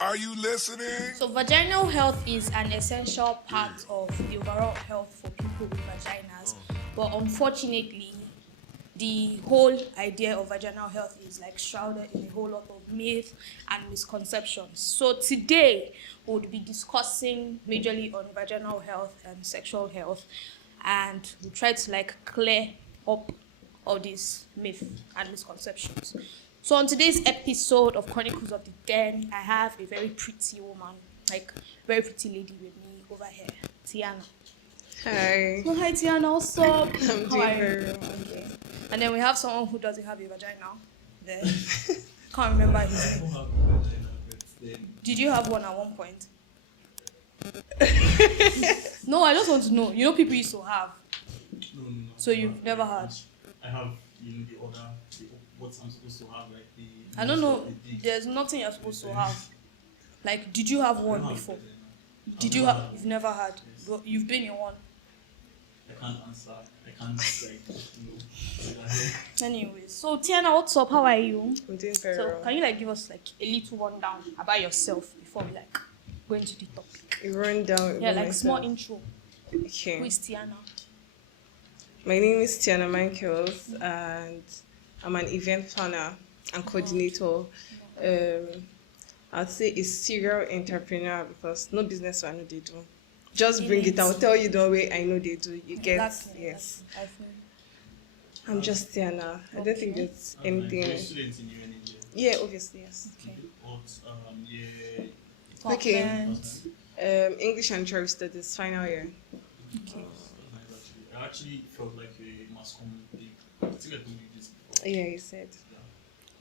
Are you listening? So vaginal health is an essential part of the overall health for people with vaginas. But unfortunately, the whole idea of vaginal health is like shrouded in a whole lot of myth and misconceptions. So today we'll be discussing majorly on vaginal health and sexual health, and we'll try to like clear up all these myths and misconceptions. So on today's episode of Chronicles of the Den, I have a very pretty woman, like very pretty lady with me over here, Tiana. Hi. So hi Tiana, what's up? I'm How are doing you? very well. Okay. And then we have someone who doesn't have a vagina there. Can't remember his name. Did you have one at one point? No, I just want to know. You know people used to have. No. So you've never had? I have, the other, what I'm supposed to have, like the. I don't know. There's nothing you're supposed to have. Like, did you have one before? Did you have? You've never had. But you've been in one. I can't answer. I can't Anyways, so Tiana, what's up? How are you? I'm doing very So well. can you like give us like a little rundown about yourself before we like go into the topic? You run down. Yeah, about like small myself. intro. Okay. Who is Tiana? My name is Tiana Michaels, and I'm an event planner and coordinator. I'd say a serial entrepreneur because no business I know they do. Just bring it. I'll tell you the way I know they do. You get yes. I feel. I'm just Tiana. I don't think Okay. there's anything. You're a student in UNN, Yeah, obviously yes. Okay. Okay. Content. English and Travel Studies final year. Okay. I actually felt like a mass comm thing. I think I told you this before. Yeah, you said.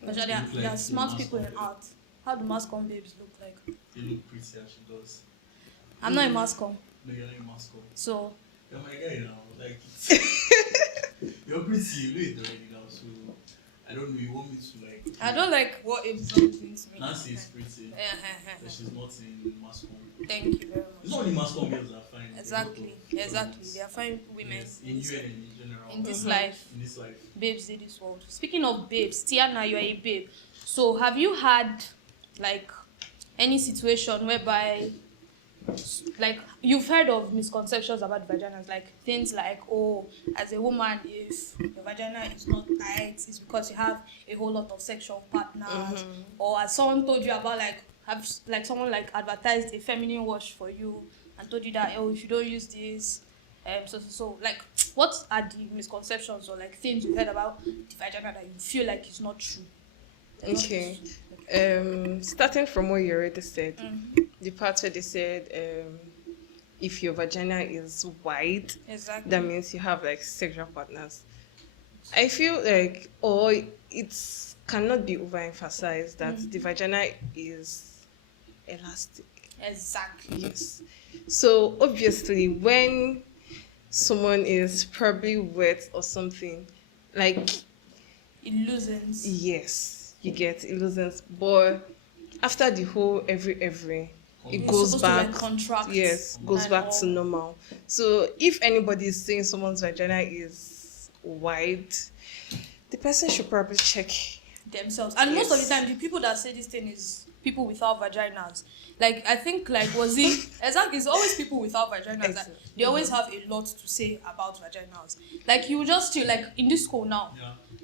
But there are smart people in art. How do mass comm babes look like? They look pretty, actually, does. I'm not a mass comm, No, you're not a mass comm. so You're my guy now. Like, you're pretty, you know it already now, so I don't know, you want me to like. I don't like what it means to me. Nancy is pretty, but she's not in mass comm. Thank you very It's much. not only mass comm girls that are fine. Exactly. They are fine women Yes, in UNN in general. in this life. In this life. Babes in this world. Speaking of babes, Tiana, you are a babe. So have you had like any situation whereby like you've heard of misconceptions about vaginas, like things like, oh, as a woman, if your vagina is not tight, it's because you have a whole lot of sexual partners, or as someone told you about have someone like advertised a feminine wash for you and told you that, oh, if you don't use this, so like what are the misconceptions or like things you heard about the vagina that you feel like is not true? Okay. Starting from what you already said, the part where they said if your vagina is wide, Exactly. that means you have like sexual partners. I feel like, or it cannot be overemphasized that the vagina is elastic. Exactly. Yes. So obviously, when someone is probably wet or something, like It loosens. yes, you get it loosens, but after the whole every it It's goes supposed back. to like contract. Yes, goes and back all. to normal. So if anybody is saying someone's vagina is wide, the person should probably check. themselves. And most of the Yes. time, the people that say this thing is people without vaginas. Like, I think, like, was it exactly? It's always people without vaginas. That Exactly. they always have a lot to say about vaginas. Like, you just feel like in this school now.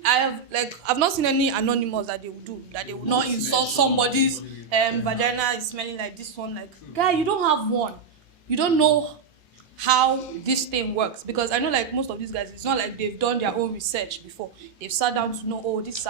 Yeah. I've not seen any anonymous that they will do that they will not insult somebody's vagina is smelling like this one. Like, guy, you don't have one. You don't know how this thing works, because I know like most of these guys, it's not like they've done their own research before. They've sat down to know, oh, this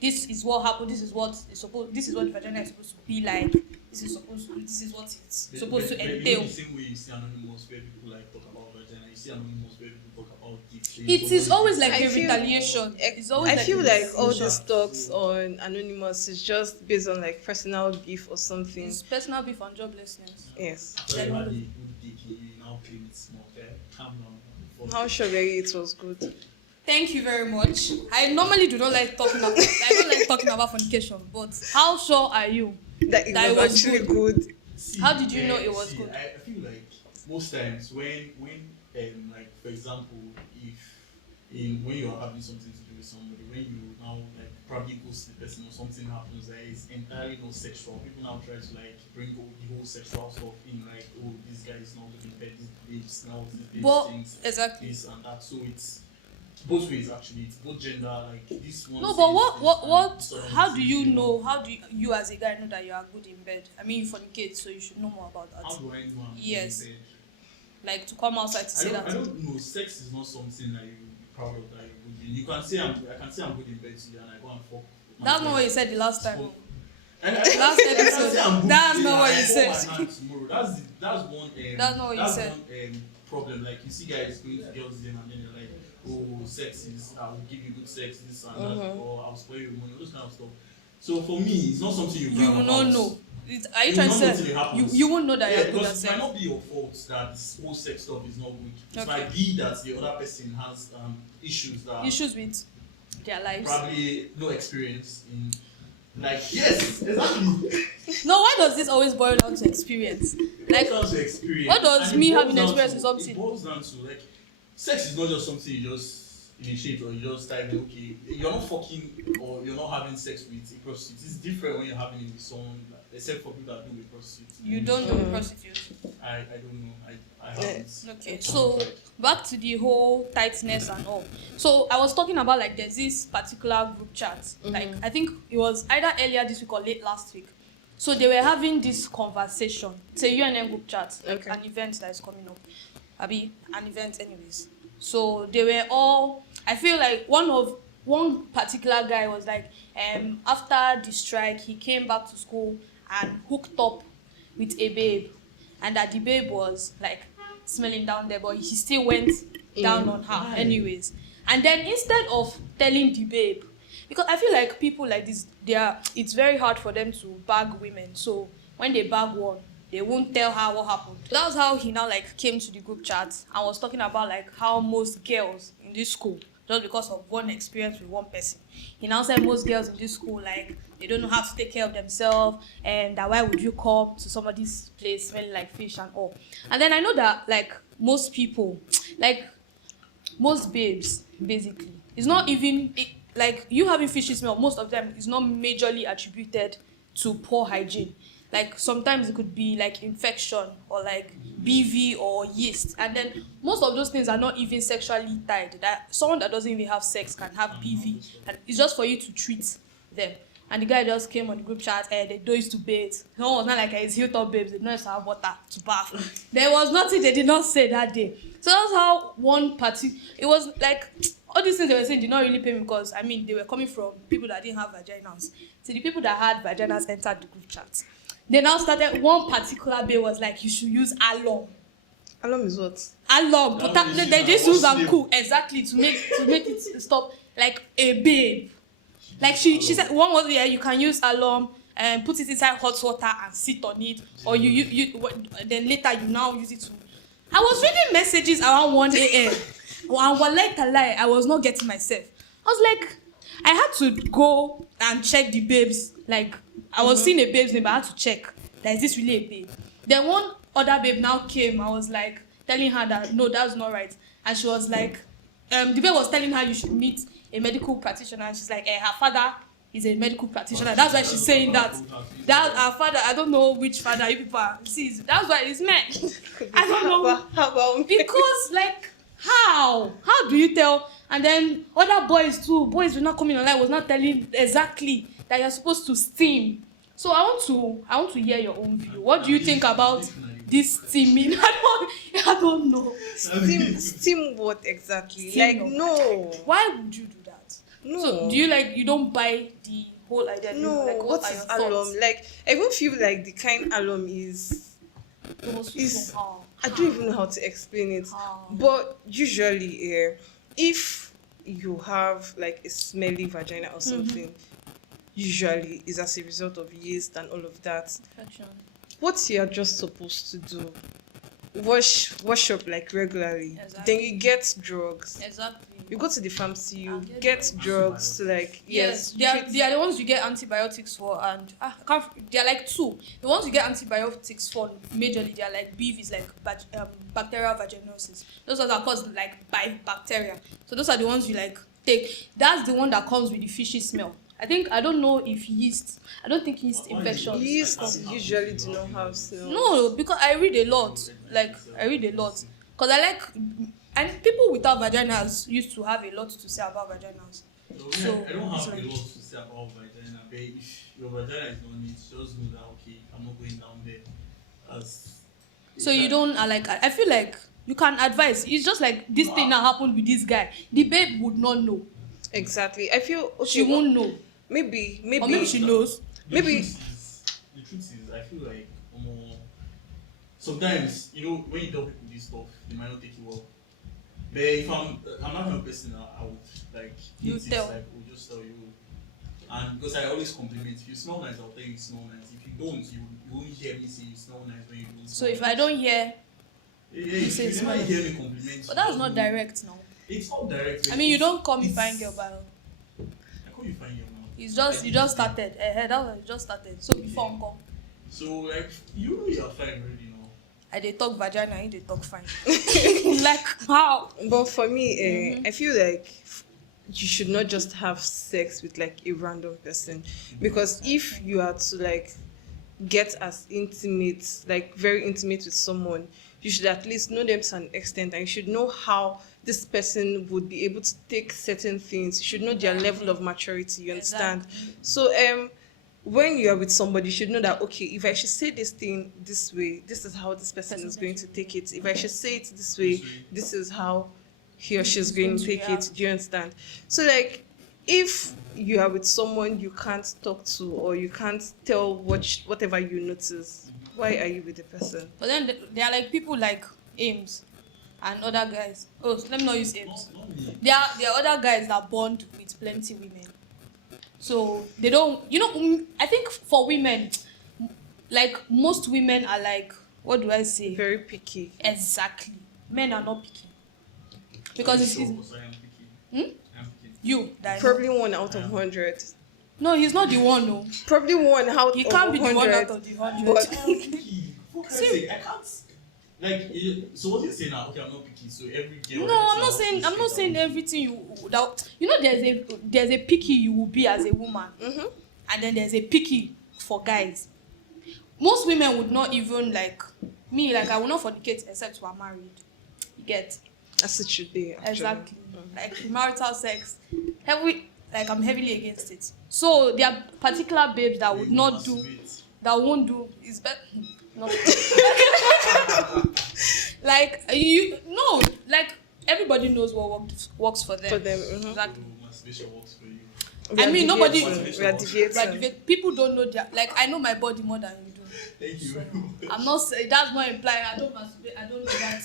is what happened. This is what the vagina is supposed to be like. This is what it's supposed to entail. The same way you see anonymous where people like talk about vagina, you see anonymous where people talk about deep things. It is always like I a feel- retaliation. It's always I like feel a like all retaliation. these talks on anonymous is just based on like personal beef or something. It's personal beef and joblessness. Yes. Sorry about the good dick, you now claim it's not there. Calm down. How sure were you it was good? Thank you very much. I normally do not like talking about. I don't like talking about fornication, but how sure are you? That it That was, it was actually good. See, How did you know it was see, good? I feel like most times when like for example, if when you are having something to do with somebody, when you now like probably goes to the person or something happens that is entirely not sexual. People now try to like bring the whole sexual stuff in, like, oh, this guy is not looking bad, this babes now, these But things, exactly. this and that. So it's both ways actually. It's both gender, like this one. No, says but this and this other how one do says you this. know? How do you as a guy know that you are good in bed? I mean, you fornicate, so you should know more about How that. do I know I'm Yes. good in bed? Like to come outside to say that. I don't know. Sex is not something that you're proud of that you're good in. You can say I can say I'm good in bed today and I go and fuck. my That's not friend. what you said the last time. So- And Last episode. That's not what you said. That's one. That's not what you that's said. One problem. Like you see guys going to girls' then and then they're like, oh, sex is I will give you good sex, this and that, or I'll spoil your money, all those kind of stuff. So for me, it's not something you You brag will not about. know. Are you You trying will to not know until say it happens. you won't know that Yeah, you're good at because it might sex? not be your fault that this whole sex stuff is not good. It Okay. might be that the other person has issues that Issues with their lives. probably no experience in. Like yes, exactly. No, why does this always boil down to experience? Like, It boils down to experience. what does And it me boils having down experience to- with something? It boils down to like, sex is not just something you just initiate or you just type. Okay, you're not fucking or you're not having sex with a prostitute. It's different when you're having it with someone, like, except for people that do with prostitutes. You don't know prostitute. I don't know. I haven't. Okay, so back to the whole tightness and all. So I was talking about like there's this particular group chat. Like I think it was either earlier this week or late last week. So they were having this conversation. It's a UNM group chat, like Okay. an event that is coming up. Abi, an event anyways. So they were all. I feel like one particular guy was like, after the strike, he came back to school and hooked up with a babe, and that the babe was like smelling down there, but he still went down on her Why? anyways. And then instead of telling the babe, because I feel like people like this, it's very hard for them to bag women. So when they bag one, they won't tell her what happened. That was how he now like came to the group chat and was talking about like how most girls in this school, just because of one experience with one person, he now said most girls in this school like they don't know how to take care of themselves, and that why would you come to somebody's place smelling like fish and all. And then I know that like most people, like most babes basically, it's not even like you having fishy smell. Most of them is not majorly attributed to poor hygiene. Like sometimes it could be like infection or like BV or yeast, and then most of those things are not even sexually tied. That someone that doesn't even have sex can have BV, and it's just for you to treat them. And the guy just came on the group chat, they do used to bathe. No, it's not like it's hilltop babes, they don't used to have water to bath. There was nothing they did not say that day. So that's how one party, it was like, all these things they were saying did not really pay me, because, I mean, they were coming from people that didn't have vaginas. So the people that had vaginas entered the group chat. They now started, one particular babe was like, you should use alum. Alum is what? Alum, Alum is they just what's use am name? cool, exactly, to make it stop. Like a babe. Like she said, one was, yeah, you can use alum and put it inside hot water and sit on it, or you then later you now use it to. I was reading messages around 1 a.m. and wallahi, I was not getting myself. I was like, I had to go and check the babes. Like I was seeing a babe's name, but I had to check that is this really a babe. Then one other babe now came. I was like telling her that no, that's not right, and she was like, the babe was telling her you should meet a medical practitioner, and she's like, her father is a medical practitioner. That's why she's saying that. That her father, I don't know which father you people are. See, that's why it's men. I don't know. How about me? Because like how do you tell? And then other boys too, boys will not come in online, was not telling exactly that you're supposed to steam. So I want to hear your own view. What do you think about this steaming? I don't know. Steam what exactly? Steam Like no. no. Why would you do that? No. So do you like, you don't buy the whole idea? No, Like, what are is your alum? thoughts? Like I even feel like the kind alum is Is I don't even know how to explain it. But usually if you have like a smelly vagina or something, usually is as a result of yeast and all of that. What you're just supposed to do, wash up like regularly. Exactly. Then you get drugs. Exactly. You go to the pharmacy, you Get get drugs to like Yes, treat- they are the ones you get antibiotics for, and they are like two. The ones you get antibiotics for majorly, they are like BVs, like bacterial vaginosis. Those ones are caused like by bacteria. So those are the ones you like take. That's the one that comes with the fishy smell. I think I don't know if yeast. I don't think yeast infections. Yeast usually do not have smells. No, because I read a lot. Like I read a lot. Cause I like, and people without vaginas used to have a lot to say about vaginas. So I don't it's have like- a lot to say about vagina, but if your vagina is not neat, just know that okay, I'm not going down there. As So you don't like. I feel like you can advise. It's just like this thing that happened with this guy. The babe would not know. Exactly. I feel okay. She won't know. Maybe Or maybe she knows. Maybe- the truth is, I feel like sometimes when you tell people this stuff, they might not take you well. But if I'm not kind of person, I would like You hint it, tell. like we'll just tell you. And because I always compliment, if you smell nice, I'll tell you smell nice. If you don't, you won't hear me say you smell nice when you don't. So smell if nice. I don't hear, you say never smell hear me compliment. but that's you not just- direct now. It's not direct. I mean, you don't call me it's- fine girl, but I call you fine girl now. it's just you just started. That was you just started. So before I come, So like you know you're fine already now. I dey talk vagina, I dey talk fine. Like how? But for me, I feel like you should not just have sex with like a random person, because if you are to like get as intimate, like very intimate with someone, you should at least know them to an extent, and you should know how this person would be able to take certain things. You should know their level of maturity. You understand? Exactly. So when you are with somebody, you should know that okay, if I should say this thing this way, this is how this person is going to take it. If I should say it this way, this is how he or she is going to take it. Do you understand? So like, if you are with someone you can't talk to, or you can't tell whatever you notice, why are you with the person? But then there are like people like Ames and other guys. Oh, let me not use Ames. Not me. There are other guys that bond with plenty women. So they don't, I think for women, like most women are like, what do I say? Very picky. Exactly. Men are not picky. Because it's I am Hmm? picking. I'm picking. you that I know. Probably 1 out of 100. No, he's not the one, no. Probably 1 out He of can't be the 100. one out of the 100. But I'm picky. For Christ's sake, I can't. So what you're saying now? Okay, I'm not picky. So every girl. No, I'm not saying everything there's a picky you will be as a woman. Mhm. And then there's a picky for guys. Most women would not even like me, like I will not fornicate except we are married. You get? as it should be. Actually. Exactly. Like marital sex. I'm heavily against it. So there are particular babes that would not do, that won't do. Is better. No. Like everybody knows what works for them. For them. Mhm. Exactly. Masturbation works for you. We I are mean, nobody- deviating. We are deviating. Like people don't know that. Like I know my body more than you do. Thank you. So, I'm not saying that's not implying I don't masturbate. I don't do that.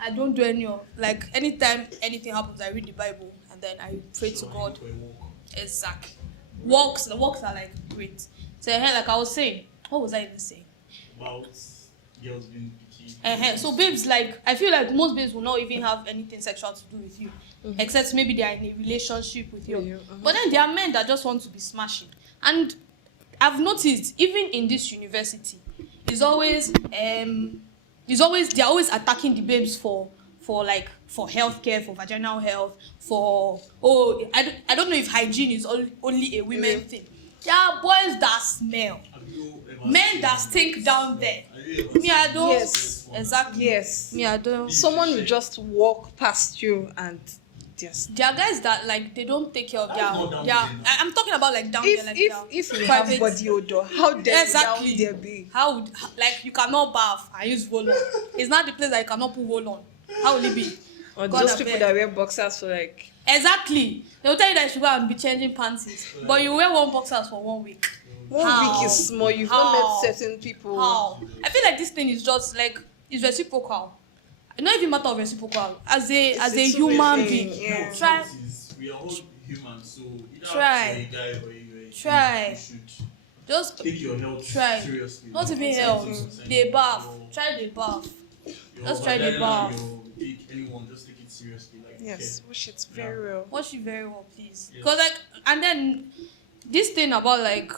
I don't do any of like anytime anything happens, I read the Bible and then I pray to So I God. go for a walk. Exactly. Walks are like great. So like I was saying, what was I even saying? About girls being picky. So babes, like I feel like most babes will not even have anything sexual to do with you, except maybe they are in a relationship with you. With you, mhm. But then there are men that just want to be smashing, and I've noticed even in this university, they're always attacking the babes for healthcare, for vaginal health, I don't know if hygiene is only a women thing. There are boys that smell, Have you ever men seen- that stink down there. Have you ever Me, I seen- don't. Yes. Exactly. Yes. Me, I don't. Someone will just walk past you and just. There are guys that like they don't take care of That's their. not down their there now. I'm talking about like down there, like their If you private- have body odor, how dare Exactly. down there be? How would like you cannot bath and use roll on? It's not the place that you cannot put roll on. How will it be? Or God those abeg. people that wear boxers for like. Exactly. They will tell you that you should go and be changing panties, but you wear one boxers for 1 week. 1 How? week is small. You've How? not met certain people. How? I feel like this thing is just like it's reciprocal. It's not even matter of reciprocal. As a two-way human thing, being, yeah. try. We are all human, so either Try. you're a guy or you're a Try. you should Just take your health Try. seriously. not even Concern health. concern They bath. your- Try the bath. your Just try the vagina, bath. your dick, anyone, just take it seriously. Like, Yes, wash it very well. Wash it very well, please. Yes. Cause like, and then this thing about like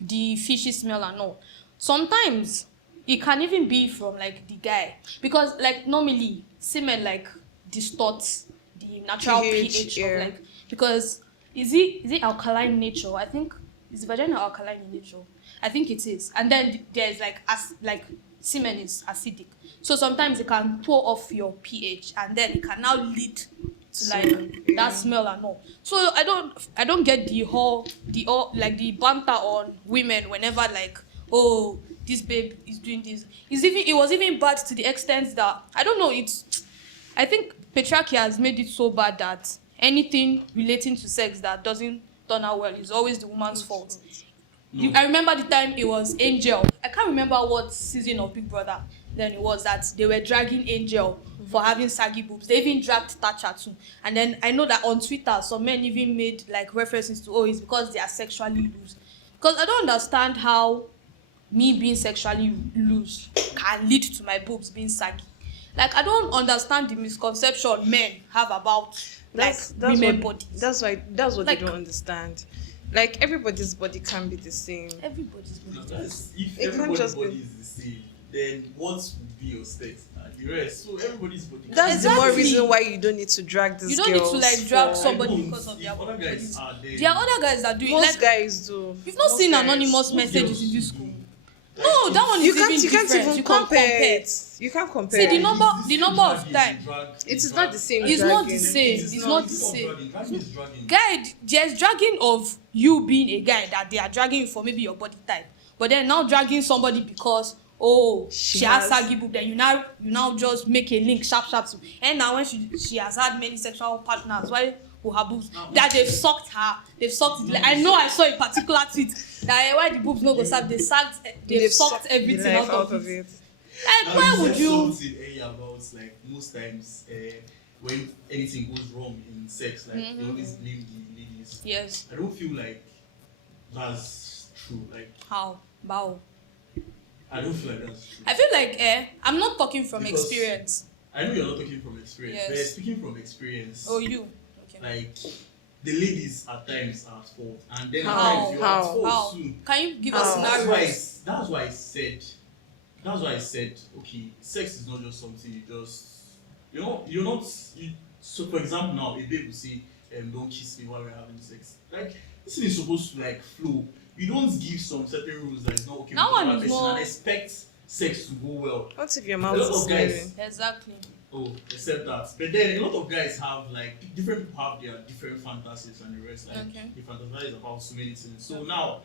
the fishy smell and all. Sometimes it can even be from like the guy, because like normally semen like distorts the natural pH, pH yeah. of like, because is it alkaline nature? I think is vagina alkaline in nature. I think it is. And then there's like semen is acidic. So sometimes it can pour off your pH, and then it can now lead to that smell and all. So I don't get the whole like the banter on women whenever like, oh, this babe is doing this. It was even bad to the extent that I don't know, I think patriarchy has made it so bad that anything relating to sex that doesn't turn out well is always the woman's fault. I remember the time it was Angel. I can't remember what season of Big Brother then it was that they were dragging Angel for having saggy boobs. They even dragged Thatcher too. And then I know that on Twitter, some men even made like references to, oh, it's because they are sexually loose. Because I don't understand how me being sexually loose can lead to my boobs being saggy. Like, I don't understand the misconception men have about women bodies. That's what they don't understand. Like, everybody's body can be the same. Everybody's body. If everybody's body is the same, then what would be your sex? The rest. So everybody's body. That's the more reason why you don't need to drag this. You don't need to like drag somebody because of their other guys are there. There are other guys that do it. Most guys do. You've not seen anonymous messages in this school. No, that one is even different. You can't even compare. You can't compare. See, the number of time. It is not the same. It's not the same. It's not the same. Guy, there's dragging of you being a guy that they are dragging you for maybe your body type, but then now dragging somebody because she has saggy boob. Then you now just make a link sharp to. And now when she has had many sexual partners, why? Her boobs that they've sucked it. I know I saw a particular tweet that why the boobs no go serve. They've sucked everything out of it. Like, why would you? Something about like most times when anything goes wrong in sex, like they always blame the ladies. Yes. I don't feel like that's true. Like how? Bow. I don't feel like that's true. I feel like I'm not talking from experience. I know you're not talking from experience. Yes. But speaking from experience. Oh, you. Like the ladies at times are at fault, and then how? at times you're at fault too. Can you give us scenarios? That's why I said okay, sex is not just something you just so for example now a babe will say don't kiss me while we're having sex. Like this thing is supposed to like flow. You don't give some certain rules that is not okay that with one the other is person more... and expect sex to go well. What if your mouth is smelling? Exactly. Oh, except that. But then a lot of guys have like different people have their different fantasies and the rest. Like they fantasize about so many things. So now,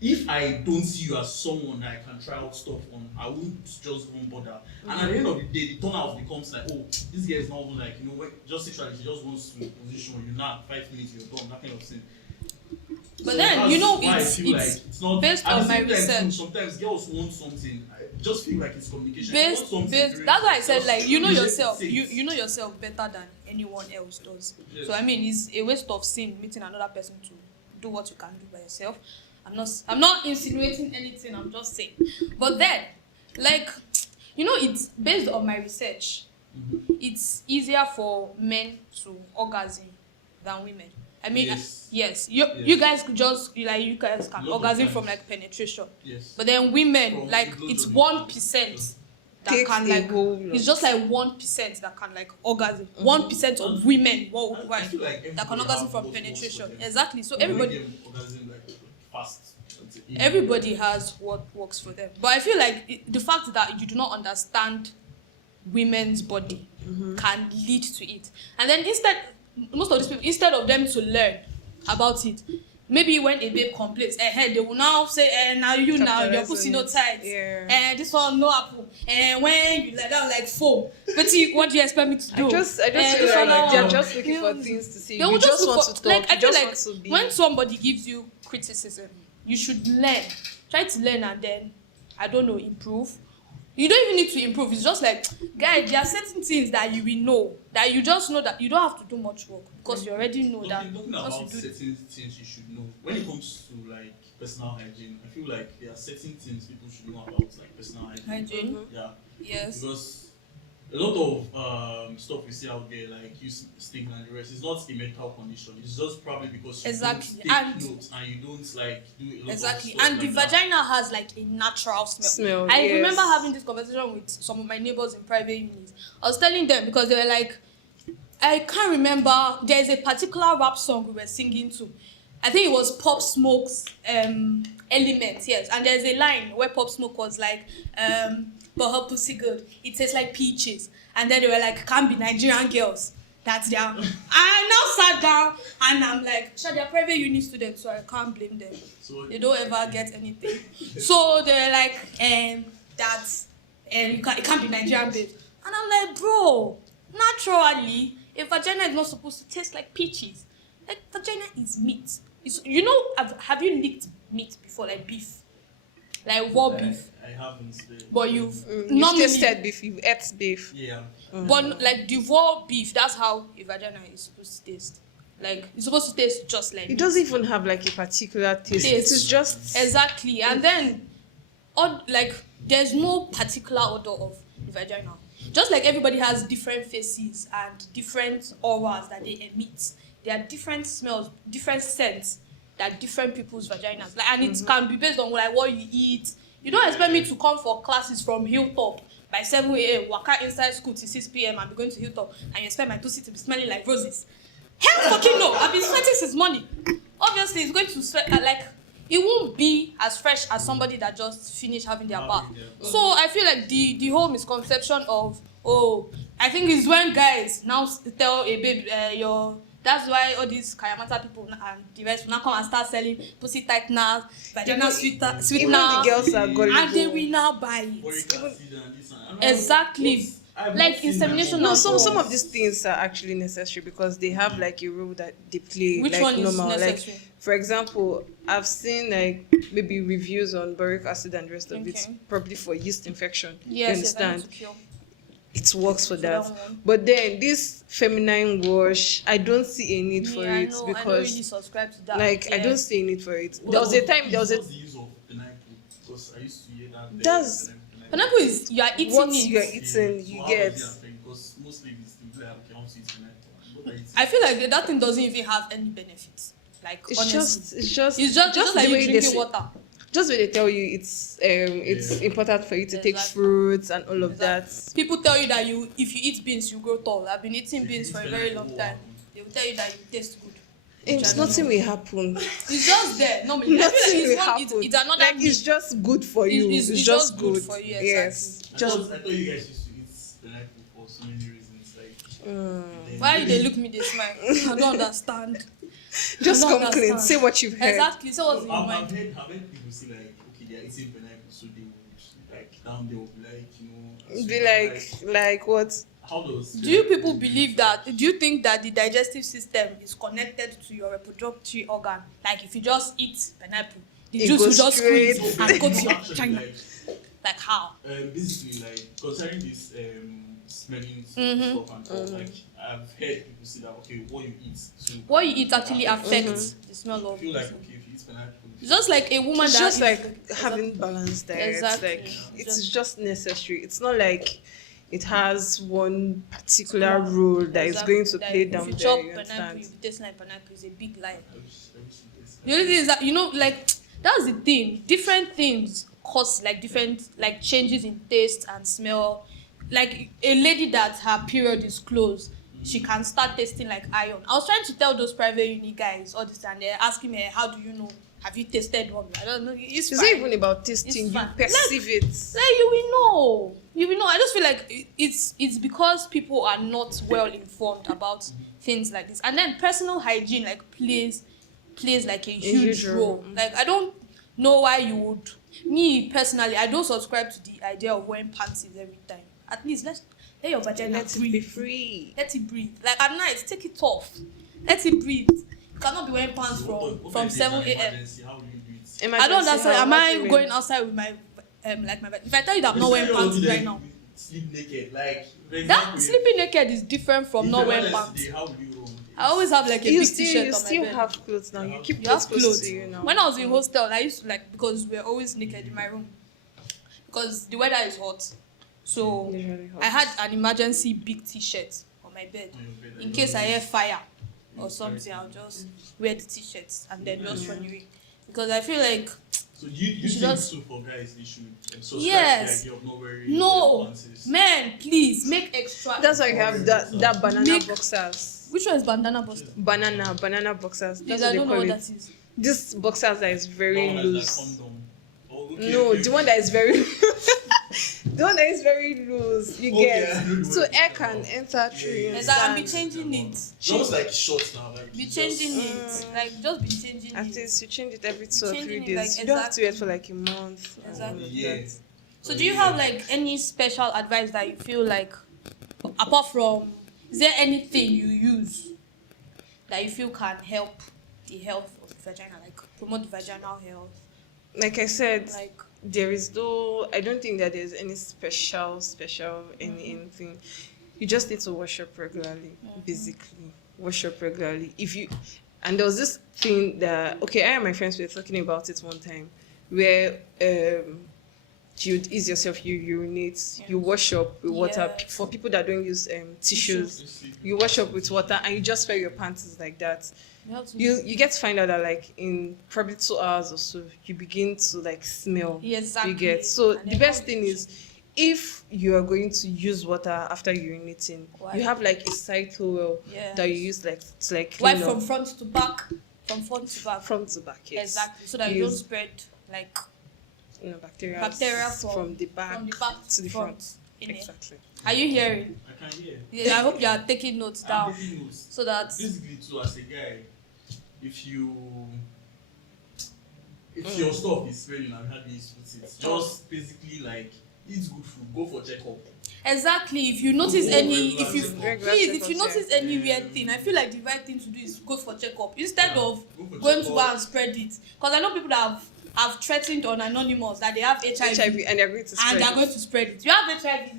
if I don't see you as someone that I can try out stuff on, I won't bother. And at the end of the day, the turnout becomes like, oh, this guy is not even like, just sexually, she just wants to position you now 5 minutes, you're done, that kind of thing. But so then it's not based on my research. Sometimes girls want something. I just feel like it's communication. Based, that's why I said like you know yourself. You know yourself better than anyone else does. Yes. So I mean, it's a waste of sin meeting another person to do what you can do by yourself. I'm not insinuating anything. I'm just saying. But then, like, it's based on my research. It's easier for men to orgasm than women. I mean, yes. You guys could just you guys can orgasm from like penetration. Yes. But then women it's 1% that can like it's just like 1% that can like orgasm. 1% of women worldwide that can orgasm from penetration. Exactly. So everybody everybody has what works for them. But I feel like the fact that you do not understand women's body can lead to it. And then most of these people, instead of them to learn about it, maybe when a babe complains, they will now say, now your pussy no tight. Yeah. This one no apple. When you let down like foam. But what do you expect me to do? I just feel like they're just looking for things to see. You just want to talk. Like, I feel like when somebody gives you criticism, you should learn. Try to learn and then, improve. You don't even need to improve. It's just like, guys, there are certain things that you will know, that you just know that you don't have to do much work because you already know that. Talking about certain things you should know. When it comes to like personal hygiene, I feel like there are certain things people should know about like personal hygiene. Yeah. Yes. Because a lot of stuff we see out there, like you stigma and the rest, is not a mental condition. It's just probably because you don't take notes and you don't like do a lot of stuff. And the vagina has like a natural smell. I remember having this conversation with some of my neighbors in private unis. I was telling them because they were like, I can't remember. There's a particular rap song we were singing to. I think it was Pop Smoke's Element, yes. And there's a line where Pop Smoke was like, but her pussy good. It tastes like peaches. And then they were like, can't be Nigerian girls. That's down. I now sat down and I'm like, sure, they're private uni students, so I can't blame them. So They don't ever get anything. So they're like, it can't be Nigerian babes. And I'm like, bro, naturally, a vagina is not supposed to taste like peaches. Like, vagina is meat. Have you licked meat before, like beef? Like raw beef? I haven't. But you've You've tasted beef, you've ate beef. Yeah. But like the raw beef, that's how a vagina is supposed to taste. Like, it's supposed to taste just like It doesn't even have like a particular taste. It is just exactly. And then, there's no particular odor of the vagina. Just like everybody has different faces and different auras that they emit, there are different smells, different scents that different people's vaginas. Like, and it can be based on like what you eat. You don't expect me to come for classes from Hilltop by 7 a.m., waka inside school till 6 p.m. and be going to Hilltop, and you expect my pussy to be smelling like roses. Hell fucking no! I've been sweating since morning. Obviously, it's going to sweat it won't be as fresh as somebody that just finished having their bath. So I feel like the whole misconception of, I think it's when guys now tell a babe, that's why all these Kayamata people and the rest will now come and start selling pussy tighteners, vaginal sweetener, even the girls are gullible. and they will now buy it. Exactly. Like insemination. No, some of these things are actually necessary because they have like a role that they play. Which like one is normal. necessary? Like, for example, I've seen like maybe reviews on boric acid and the rest of it, probably for yeast infection. Yes, you understand? Yes, It works for that. one. But then this feminine wash, I don't see a need for I it know, I don't because really subscribe to that. like I don't see a need for it. There was a time there was a What's the use of pineapple? Because I used to hear that. Does- Pineapple is you are eating what it. you are eating, you get. Because mostly it's the black counts eat pineapple. I feel like that thing doesn't even have any benefits. Like It's honestly, just it's just like the you way they drinking say- water. Just when they tell you it's important for you to take Exactly. fruits and all of that. People tell you that if you eat beans, you grow tall. I've been eating beans for a very long time. They will tell you that you taste good. It's nothing will happen. It's just there. Normally, I Nothing feel will like happen. it's another Like meat. it's just good for you. It's just good good for you, Yes. I Just thought you guys used to eat pineapple for so many reasons. Like, Why they look me this smile? I don't understand. just I don't come clean. understand. Say what you've heard. Exactly. So what's in your I've mind? heard people say like, okay, they are eating pineapple, so they would like down they will be like, you know, Be like what? how does Do you people believe that? Do you think that the digestive system is connected to your reproductive organ? Like if you just eat pineapple, the It juice will goes just straight. squeeze and go to your actually vagina. like, Like how? basically like concerning this smelling Mm-hmm. stuff and all, like I've heard people say that okay, what you eat too. What you eat actually affects the smell I of. feel like okay, if you eat pineapple, It's just like a woman It's that just is- like having balanced diet. Exactly. Like it's Just- just necessary. It's not like it has one particular role that is going to Like, play down if you there. chop You pineapple, understand? if you taste like pineapple, it's a big lie. I wish you taste The only thing is that like that's the thing. Different things cause like different like changes in taste and smell. Like a lady that her period is closed, she can start tasting like iron. I was trying to tell those private uni guys all this and they're asking me, how do you know? Have you tasted one? I don't know. It's It's fine. not even about tasting. You fine. perceive it. Like you will know. You will know. I just feel like it's because people are not well informed about things like this. And then personal hygiene like plays like a huge role. Like I don't know why you would. Me personally, I don't subscribe to the idea of wearing panties every time. At least let your vagina Let it breathe. be free. Let it breathe. Like at night, take it off. Let it breathe. You cannot be wearing pants from 7 a.m. How will you do it? I don't understand. Am I Imagine going outside with my if I tell you that I'm not wearing pants right now, Sleep naked, like for example, that sleeping naked is different from if not you're wearing honest pants. today, how will you roll? I always have like a You big still, t-shirt you on my still bed. have clothes now. You keep You have clothes close clothes. to you now. When I was in hostel, I used to like because we're always naked in my room because the weather is hot. So Usually hot. I had an emergency big t-shirt on my bed On your bed, in like, case I hear fire or something. I'll just wear the t-shirts and then just run away because I feel like So you should think just- so for guys they should subscribe Yes. to the idea of not wearing No, panties? men, please make extra. That's why you have that banana Make- boxers. Which one is bandana buster? Banana boxers. Please, That's I what they don't know call what it. that is. This boxers that is very That one loose. that's like condom. Oh, okay, No, okay, the one that is very the one that is very loose. You Okay, get I know the so one. air can enter through. Yeah, you yeah. Exactly, and be understand? changing it. It's almost like shorts now. Like Be just- changing it. Like, just be changing At it. least you change it every 2 or 3 Changing it, days. like, You don't have to wait exactly. for like a month. or Exactly. all of Yeah. that. So, do you have like any special advice that you feel like, apart from, is there anything you use that you feel can help the health of the vagina, like promote the vaginal health? Like I said, Like, there is no. I don't think that there's any special anything. You just need to wash up regularly. Basically, wash up regularly. If you, and there was this thing that I and my friends were talking about it one time, where you'd ease yourself, you urinate, you wash up with water. Yes. For people that don't use tissues, you wash up with water and you just wear your panties like that. you have to. You get to find out that like in probably 2 hours or so, you begin to like smell. Yeah, exactly. You get so And the then best how thing you is if you are going to use water after urinating, Why? you have like a side towel Yes. that you use like to like Wipe clean from up front to back. From front to back. front to back. Yes. Exactly. So that you don't Use, spread like bacteria bacteria from the back from the back to the front. in it. Exactly. Are you hearing? I can hear. Yeah, I hope you are taking notes I'm down taking notes. so that Basically, too, as a guy, if your stuff is smelling and how do you put it, just basically like eat good food, go for checkup. exactly if you notice Oh, any regular if you checkup. please if you Regular notice checkup, any yeah. weird thing, I feel like the right thing to do is go for checkup instead Yeah, of go for going to checkup. go and spread it. Because I know people that have threatened on Anonymous that they have HIV, HIV and they're going to and spread they are it. going to spread it. You have HIV.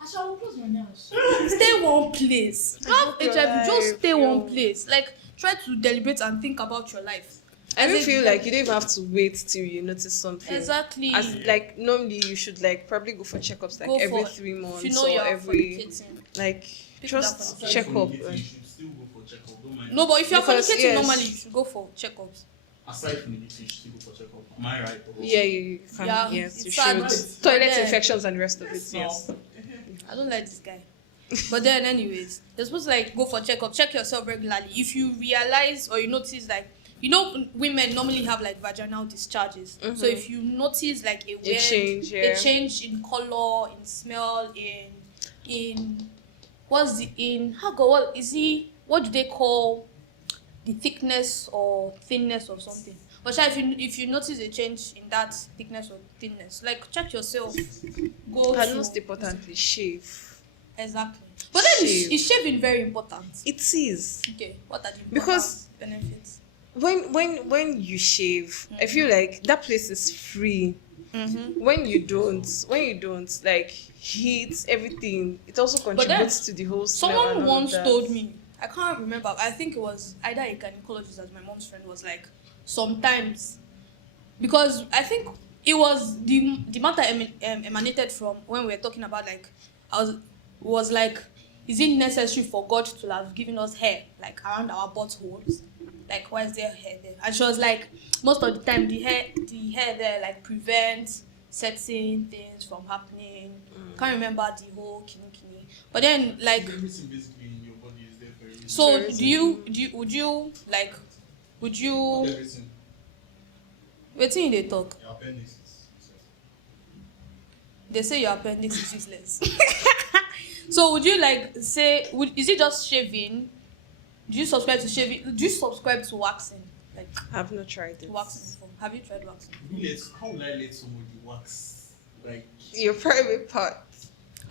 I shall close my nails. Stay one place. You have Your HIV, just life, stay one yo. place. Like try to deliberate and think about your life. I As don't a- feel like you don't even have to wait till you notice something. Exactly. As like normally you should like probably go for checkups like Go every for- 3 months if you know or you're every fornicating. like People that just fornicate. check Aside from up. fornicating, you should still go for checkup. Don't mind. No, but if you're Because, fornicating yes. normally, you should go for checkups. Aside from the you should still go for checkup. Am I right? Or- Yeah, you can. Yeah, Yes, you it's sad, should. but Toilet then- infections and the rest of it. Yes, Yes. now. I don't like this guy. But then, anyways, you're supposed to like go for checkup, check yourself regularly. If you realize or you notice, like, you know, women normally have like vaginal discharges. So if you notice like a weird change, a yeah. change in color, in smell, in what's the in how go what is he? What do they call the thickness or thinness of something? But sha, if you notice a change in that thickness or thinness, like check yourself. Go And to most importantly, shave. exactly. But then Shave. is shaving very important? It is. Okay, what are the Because- important benefits? When you shave, I feel like that place is free. Mm-hmm. When you don't like heat everything, it also then, contributes to the whole smell. and Someone all of once that. told me, I can't remember, I think it was either a gynecologist as my mom's friend was like, sometimes, because I think it was the matter emanated from when we were talking about like, was like, is it necessary for God to have given us hair like around our buttholes? Like, why is there hair there? And she was like, most of the time the hair there like prevents certain things from happening. Can't remember the whole kini. But then like, Everything basically in your body is there for a reason. so Very would you Everything. wetin you dey talk? Your appendix is They say your appendix is useless. So would you like say is it just shaving? Do you subscribe to shaving? Do you subscribe to waxing? Like I've not tried it. waxing before? Have you tried waxing? How will I let somebody wax like Your private part.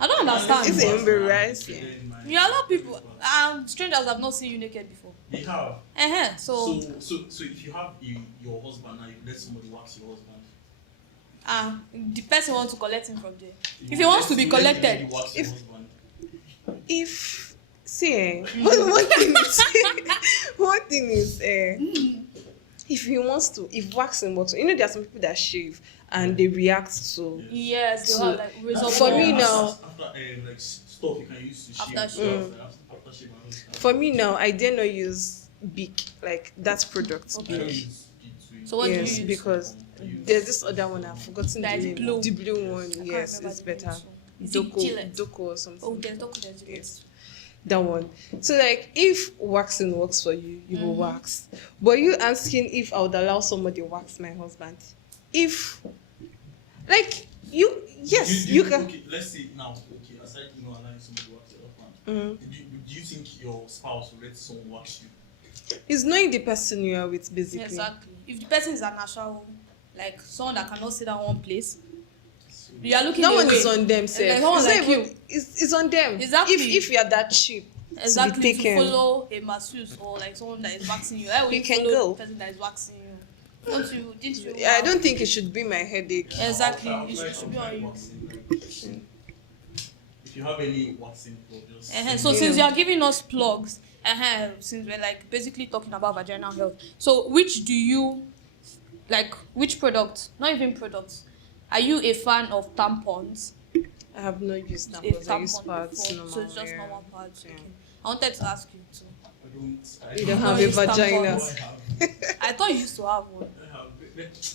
I don't understand. It's embarrassing. You allow people strangers have not seen you naked before. They have. So So if you have your husband now, you let somebody wax your husband. the person wants to collect him from there. If he wants to be collected, If see, one thing is, if he wants to, if waxing bottle, there are some people that shave and they react to. yes, So, they'll have like result. for me now- After like stuff you can use to shave. After stuff, after shave and all stuff. For me now, I dare not use Bic like that product. Okay. I don't Bic. use it to So what do you Yes, use? because There's this other one, I've forgotten That is the name. blue. The blue one, I can't yes, remember it's the name, better. so- Is it Gillette? Doko or something. Oh, there's Doko, there's Gillette. Yes. That one. So like if waxing works for you, you will wax. But you asking if I would allow somebody wax my husband. If like you yes, you can. Okay, let's say now, okay, aside allowing somebody to wax your husband, do you think your spouse will let someone wax you? It's knowing the person you are with basically. Exactly. If the person is a natural, like someone that cannot sit down one place, you are looking That away. one is on them, sef. Like someone It's like not even- you. It's on them. Exactly. If you are that cheap Exactly, to be to taken. follow a masseuse or like someone that is waxing you. Why would You you can follow go. the person that is waxing you? Didn't you? I don't think it should be my headache. Exactly, I'll it try- should be I'll on try you. waxing, like, if you have any waxing club, just So Yeah. since you are giving us plugs, since we're like basically talking about vaginal health, so which do you like? Which product? Not even products. Are you a fan of tampons? I have not used A tampons. I use tampon pads. before, Normal, so it's just yeah. normal pads. Yeah. Okay. I wanted to ask you too. I You don't don't No, have a it's tampons. vagina. I thought you used to have one.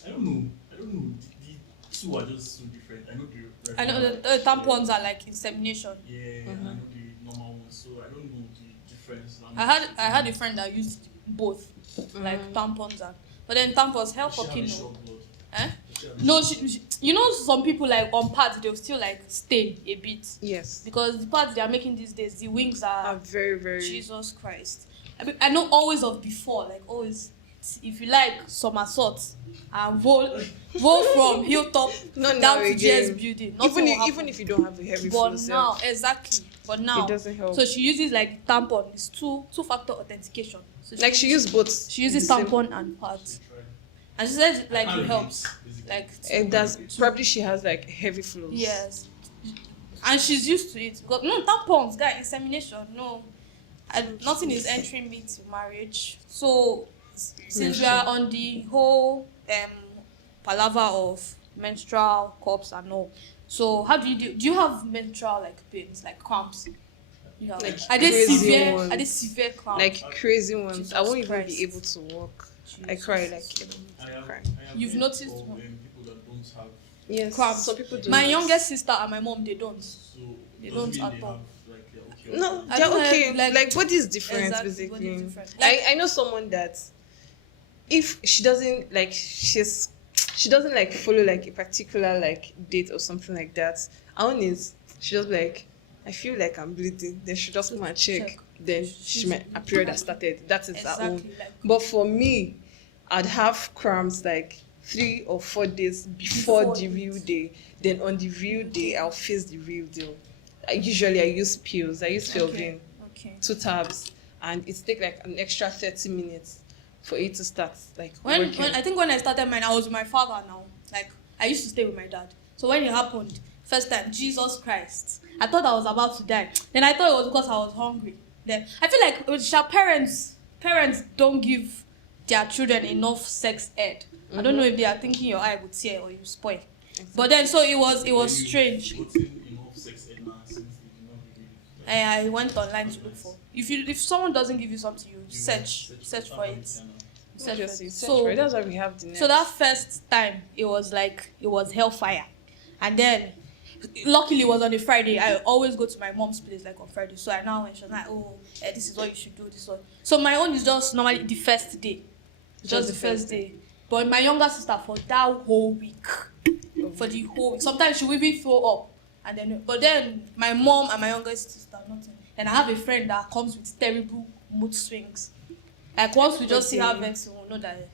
I don't know. The two are just so different. I know the I know the tampons are like insemination. Yeah, and I know the normal ones, so I don't know the difference. I had a friend that used both, like tampons and. But then tampons help for kidney. Eh? No, you know some people like on pads they'll still like stain a bit Yes. because the pads they are making these days the wings Are are very, very. Jesus Christ. I know always of before like always if you like somersault and roll from hilltop Not down now to GS again. building. Even if you don't have a heavy flow, But now exactly. But now it doesn't help. so she uses like tampon. It's two-factor authentication. So Like she used both. she uses the same- tampon and pads. And she said like it helps. Like And that's probably she has like heavy flows. yes. And she's used to it. Because no tampons, guy, insemination, no. Nothing is entering me to marriage. So since we are on the whole palaver of menstrual cups and all. So how do you have menstrual like pains, like cramps? You have Like are they crazy severe? ones. Are they severe cramps? Like crazy ones. Jesus I won't even Christ. be able to walk. I Jesus. cry like cry. You've noticed people one? that don't have, Yes. Cramps. Some people do. My youngest sister and my mom they don't. so They doesn't don't mean at they all. have, like, they're okay. No, I they're don't have, okay. like- Like body is different, Exactly, basically. body is different. Like- I know someone that if she doesn't like she doesn't like follow like a particular like date or something like that. Our own is she just like I feel like I'm bleeding. Then she just come and check. Then her period has started. That is her own. Exactly. Like But for me, I'd have cramps like 3 or 4 days before Before the it. real day. Then on the real day, I'll face the real deal. Usually I use pills. I use Felvin, okay. 2 tabs, and it takes like an extra 30 minutes for it to start like When working. I think when I started mine, I was with my father now. Like I used to stay with my dad. So when it happened, first time, Jesus Christ, I thought I was about to die. Then I thought it was because I was hungry. Then I feel like parents don't give their children enough sex ed. I don't know if they are thinking your eye would tear or you spoil. But then so it was strange. Gotten enough sex ed now since they do not give you, I went online to look for. If someone doesn't give you something, you you search for it. Search for Obviously, it. search So for it. That's why we have the net. So that first time, it was hellfire. And then, luckily it was on a Friday. I always go to my mom's place like on Friday. So I now went, she was like, oh, this is what you should do, this one. So my own is just normally the first day. Just the first day. But my younger sister, for that whole week, for the whole week, sometimes she will even throw up. But then my mom and my youngest sister, nothing. And I have a friend that comes with terrible mood swings. Like once we just see her vex, we'll know that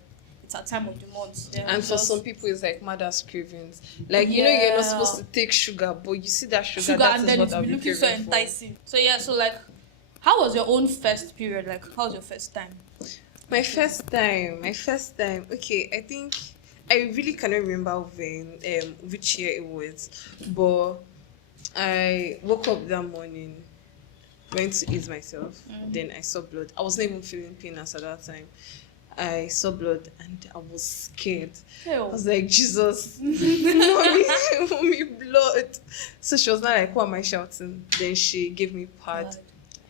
it's a time of the month. Then And we for just- some people, it's like mother's cravings. Like, you know, you're not Yeah. supposed to take sugar, but you see that sugar, sugar that and is then what it's I'll be be looking so craving for. enticing. So yeah, so like, how was your own first period? Like, how was your first time? My first time. Okay, I think I really cannot remember when, which year it was, but I woke up that morning, went to ease myself, then I saw blood. I was not even feeling pain as at that time. I saw blood and I was scared. I was like, Jesus, mommy, blood. So she was not like, why am I shouting? Then she gave me pad.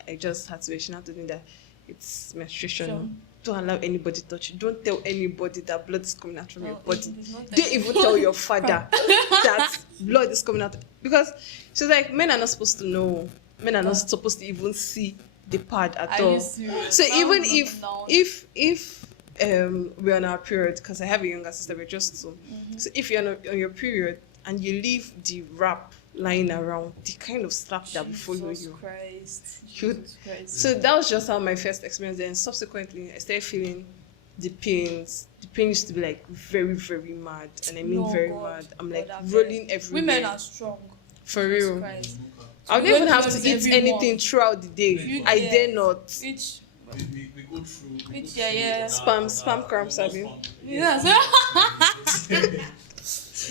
I just had to wait. She now told me that it's menstruation. Sure. don't allow anybody to touch you. Don't tell anybody that blood is coming out from your body. It's not Don't even tell your father that blood is coming out. Because she's like, men are not supposed to know. Men are not supposed to even see the pad at Are all. you serious? So That even was if not if we're on our period, because I have a younger sister, we're just two. So if you're on your period and you leave the wrap lying around, the kind of slap that will follow Jesus you. Christ. You- Jesus Christ. So that was just how my first experience. Then subsequently, I started feeling the pains. The pain used to be like very, very mad, and I mean No, very God. mad. I'm like God, I rolling beg. everywhere. Women are strong. For Jesus real. Christ. I don't We even go have to to months eat every anything month. throughout the day. You- I yeah. dare not. Which We go through. We Which, go yeah. through Spam cramps, not have you? spam, Yeah.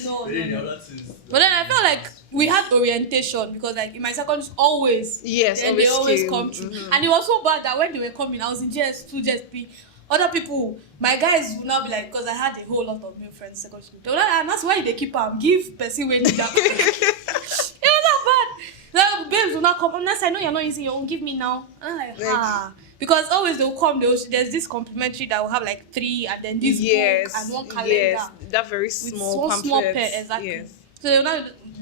No, no. the other things. But then I felt like we had orientation because like in my secondary school always Yes, then they always came. come through. And it was so bad that when they were coming, I was in JS2, JS3. Other people, my guys would not be like, because I had a whole lot of male friends in secondary school. They were like, and that's why they keep give person when you that. It was not bad. Like, babes will not come. Unless I know you're not using your own, give me now. And I'm like, because always they'll come, there's this complimentary that will have like 3 and then this book and one calendar. Yes, that very With small one pamphlet. small pair, exactly. Yes. So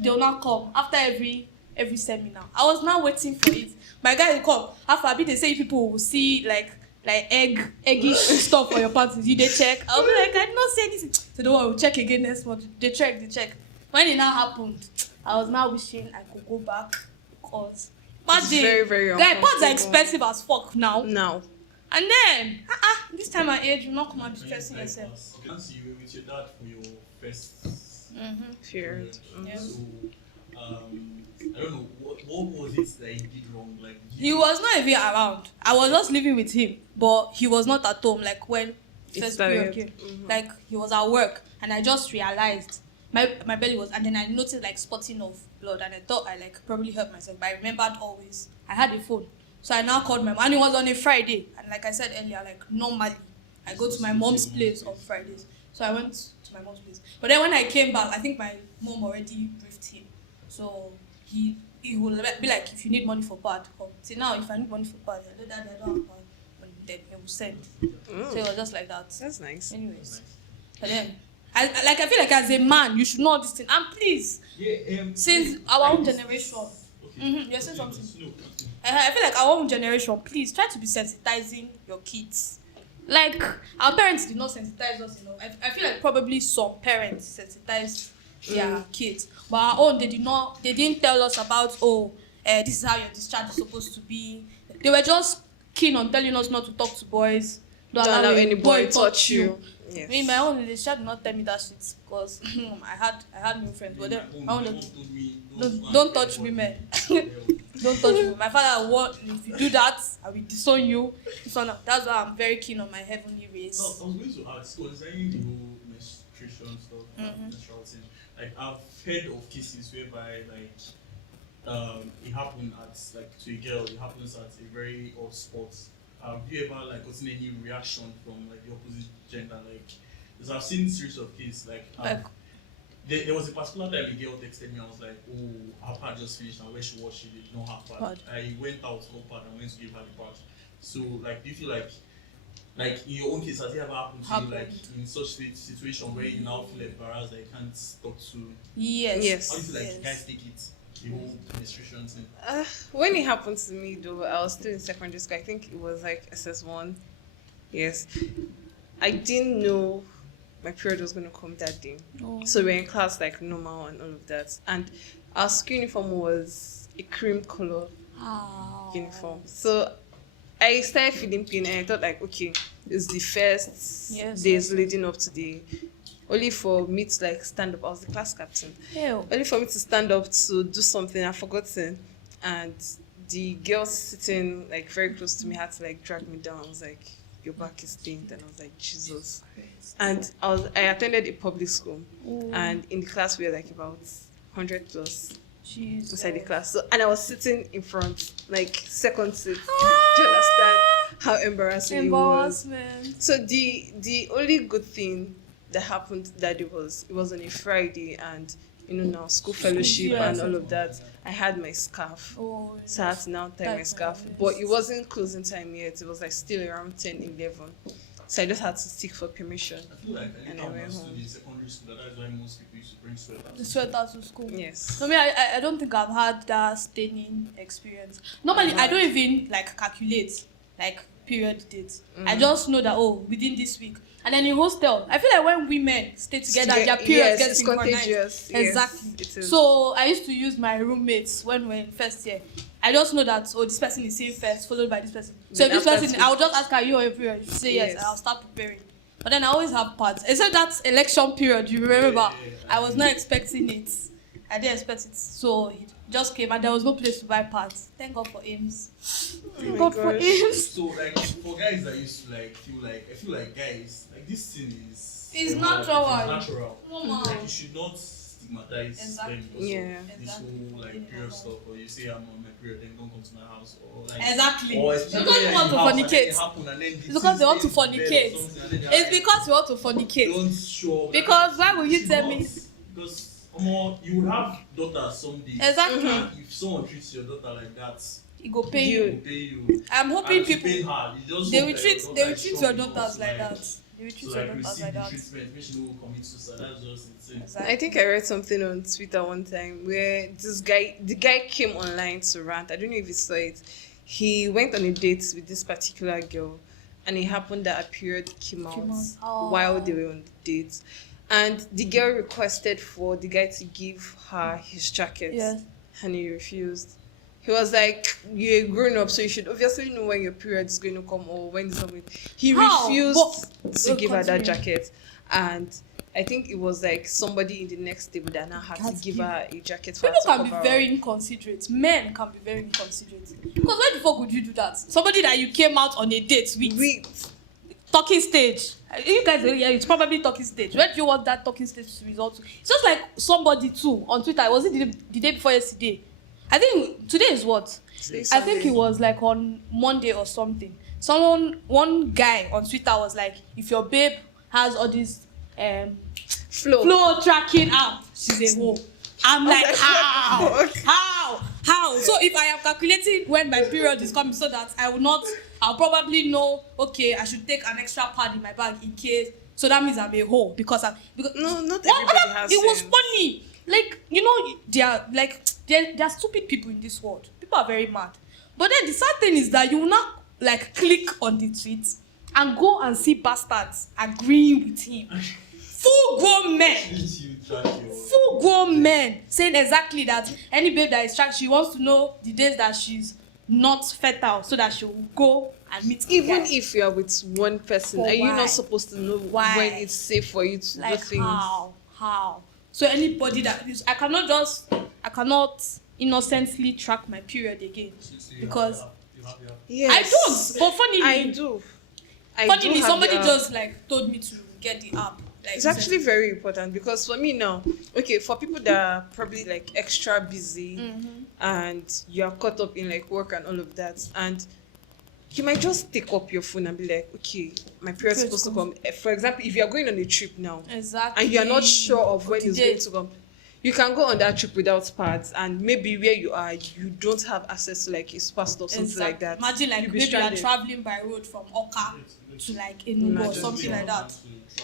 they'll not come after every seminar. I was now waiting for it. My guy will come. After a bit, they say people will see like eggish stuff for your parties. You they check. I'll be like, I did not say anything. So don't worry, we'll check again next month. They check. When it now happened, I was now wishing I could go back because It's very, very like pads are uncomfortable. expensive as fuck now. Now. And then this time at age, you're not come and be stressing yourself. Nancy, you were with your dad for your first Period. Yeah. So, I don't know what was it that he did wrong. Like He was not even around. I was just living with him, but he was not at home. Like when It first started. period came, like he was at work, and I just realized my belly was, and then I noticed like spotting of blood, and I thought I like probably hurt myself. But I remembered always I had a phone, so I now called my mom, and it was on a Friday. And like I said earlier, like normally I go to my mom's place on Fridays, so I went to my mom's place. But then when I came back, I think my mom already briefed him, so he will be like, if you need money for pad, come. See now, if I need money for pad, I don't have pad, then he will send. So it was just like that. That's nice. Anyways, but then I feel like as a man, you should know this thing. And please, since our own generation, you're saying something. No. I feel like our own generation, please try to be sensitizing your kids. Like our parents did not sensitize us enough. I feel like probably some parents sensitized their kids, but our own they didn't tell us about this is how your discharge is supposed to be. They were just keen on telling us not to talk to boys. Don't allow any boy to touch you. I mean, my own discharge did not tell me that shit because I had new friends, but then my own don't touch women. Don't touch me. My father warned me, if you do that, I will disown you. That's why I'm very keen on my heavenly race. No, I was going to ask, concerning the whole menstruation stuff, menstrual thing. Like I've heard of cases whereby it happened to a girl. It happens at a very odd spot. Have you ever gotten any reaction from the opposite gender? Because I've seen series of cases there was a particular time a girl texted me. I was like, oh, her pad just finished, and where she was, she did not have pad. I went out no pad and went to give her the pad. So do you feel like in your own case, has it ever happened to you, in such situation where you now feel embarrassed that you can't talk to? Yes. How do you feel like you guys take it? The whole menstruation thing. When it happened to me though, I was still in secondary school. I think it was SS1. Yes. I didn't know my period was going to come that day. So we were in class like normal and all of that. And our school uniform was a cream color uniform. So I started feeling pain and I thought okay, it's the first days leading up to the only for me to stand up. I was the class captain. Only for me to stand up to do something I've forgotten, and the girl sitting very close to me had to drag me down. I was like, your back is stained, and I was like, Jesus. And I attended a public school. And in the class we were about 100 plus inside the class. So and I was sitting in front, second seat. Do you understand how embarrassing it was? So the only good thing that happened that it was on a Friday, and now school fellowship and yes. all of that, I had my scarf. Oh, So I had to now tie my That's scarf. nice. But it wasn't closing time yet. It was like still around 10, 11. So I just had to seek for permission. I feel like And I anytime I went home. studied in secondary school, that's why most people used to bring sweaters. the sweater to school. Yes. I mean, I don't think I've had that staining experience. Normally, I don't even like calculate like period dates. I just know that within this week. And then in hostel, I feel like when women stay together, their periods get it's synchronized. contagious. Exactly. Yes, it is. So I used to use my roommates when we were in first year. I just know that this person is saying first, followed by this person. So Then if this after person, two. I'll just ask her, you on your period? She say yes, Yes. and I'll start preparing. But then I always have parts. Except that election period, you remember? Yeah. I was not expecting it. I didn't expect it. So it just came and there was no place to buy parts. Thank God for AIMS. Thank my God for gosh. AIMS. So like for guys that used to like I feel like guys like this thing is It's normal, natural. It's natural. Normal. Like you should not stigmatize Exactly. them because Yeah. of this whole like period stuff, or you say I'm on my period, then don't come to my house, or like Exactly. or It's because they want to fornicate. It's because they want to fornicate. It's because you want to fornicate. Don't show. Because why will you should tell not, me? Because you will have daughters someday. Exactly. And if someone treats your daughter like that, It go pay You- you. will pay you. I'm hoping And to people pay her, you just they hope will that treat your they daughter will is treat strong your enough daughters to, like that. They will to treat your like daughters receive like the that. treatment, make sure no will commit suicide. That's just insane. Exactly. I think I read something on Twitter one time where the guy came online to rant. I don't know if you saw it. He went on a date with this particular girl, and it happened that a period came out Oh. while they were on the date. And the girl requested for the guy to give her his jacket. Yes. And he refused. He was like, "You're a grown up, so you should obviously know when your period is going to come or when it's coming." He How? refused to Oh, give her that continue. jacket. And I think it was like somebody in the next table that now had to Has give give- her a jacket for her People to can be cover very up. inconsiderate. Men can be very inconsiderate. Because why the fuck would you do that? Somebody that you came out on a date with. Wait, Talking stage. You guys, yeah, it's probably talking stage. Where do you want that talking stage to result to? It's just like somebody too on Twitter. Was it the day before yesterday? I think today is what? today's I think Sunday. it was like on Monday or something. One guy on Twitter was like, if your babe has all these flow tracking app, she's a hoe. I'm like, how? what the fuck? How? So if I am calculating when my period is coming so that I'll probably know, okay, I should take an extra pad in my bag in case. So that means I'm a hoe because No, not What- everybody has it was sense. funny. Like, there are stupid people in this world. People are very mad. But then the sad thing is that you will not like click on the tweet and go and see bastards agreeing with him. Full grown men. You track your Full grown men saying exactly that any babe that is tracked, she wants to know the days that she's not fertile so that she will go and meet the Even guy. if you are with one person, But are you why? not supposed to know Why? when it's safe for you to do Like things? how? So anybody that is, I cannot innocently track my period again because you have Yes. I don't. But funnily, I do. funnily have somebody the app. just like told me to get the app. Like, It's actually very important because for me now, okay, for people that are probably like extra busy and you're caught up in like work and all of that, and you might just take up your phone and be like, okay, my period's supposed to come. For example, if you're going on a trip now exactly. and you're not sure of when the it's day. going to come, you can go on that trip without pads, and maybe where you are, you don't have access to like a super store, something like that. Imagine like You'll be maybe you're stranded. traveling by road from Oka to like Enugu or Imagine. something like that.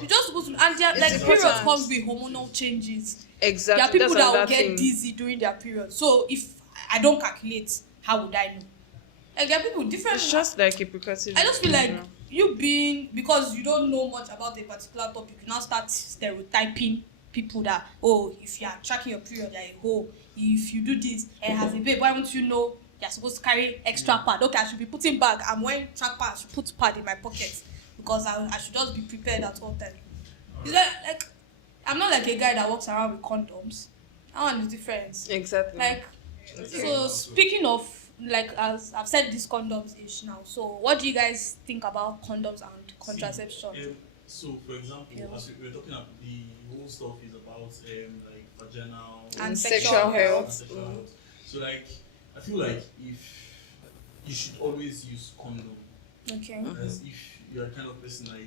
You just supposed to, and their like It's period important. comes with hormonal changes. Exactly. There are people That's that will another get thing. dizzy during their period. So if I don't calculate, how would I know? Like there are people different. It's just like a precautionary. I just feel like measure. you being, because you don't know much about a particular topic, you now start stereotyping people that, oh, if you are tracking your period, you're a hoe. If you do this and has a babe, why won't you know you're supposed to carry extra pad? Okay, I should be putting bag. I'm wearing track pad. I should put pad in my pocket because I should just be prepared at all time. Is that like I'm not like a guy that walks around with condoms. That one is different. Exactly. Like, so speaking of, like, as I've said this condoms ish now, so what do you guys think about condoms and contraception? So, for example, Yeah. as we're talking about the whole stuff is about like vaginal And sexual sexual and health. sexual health. So, like, I feel like if you should always use condom, Okay. as if you're the kind of person that you